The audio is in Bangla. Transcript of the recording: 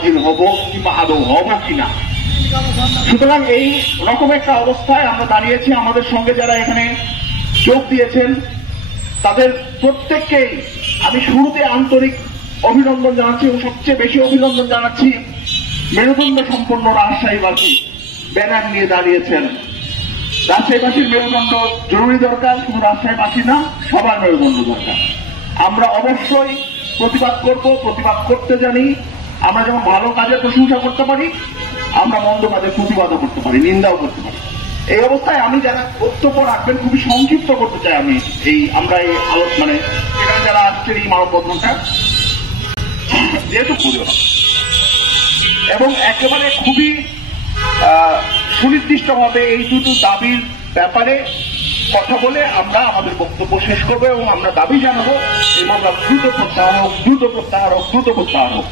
হাজির হব কিংবা আদৌ হব কিনা। সুতরাং এই রকম একটা অবস্থায় আমরা দাঁড়িয়েছি। আমাদের সঙ্গে যারা এখানে যোগ দিয়েছেন তাদের প্রত্যেককেই আমি শুরুতে আন্তরিক অভিনন্দন জানাচ্ছি এবং সবচেয়ে বেশি অভিনন্দন জানাচ্ছি মেরুদণ্ড সম্পন্ন রাজশাহীবাসী ব্যানার নিয়ে দাঁড়িয়েছেন। রাজশাহীবাসীর মেরুদণ্ড জরুরি দরকার, শুধু রাজশাহীবাসী না, সবার মেরুদণ্ড দরকার। আমরা অবশ্যই প্রতিবাদ করব, প্রতিবাদ করতে জানি। আমরা যেমন ভালো কাজের প্রশংসা করতে পারি, আমরা মন্দ কাজের প্রতিবাদও করতে পারি, নিন্দাও করতে পারি। এই অবস্থায় আমি যারা বক্তব্য রাখবেন খুবই সংক্ষিপ্ত করতে চাই। আমি আমরা এই মানে এখানে যারা আসছেন এই মানববন্ধনটা যেহেতু পুরো এবং একেবারে খুবই সুনির্দিষ্টভাবে এই দুটো দাবির ব্যাপারে কথা বলে আমরা আমাদের বক্তব্য শেষ করবো এবং আমরা দাবি জানাবো এই মামলা দ্রুত প্রত্যাহার হোক, দ্রুত প্রত্যাহার হোক, দ্রুত প্রত্যাহার হোক।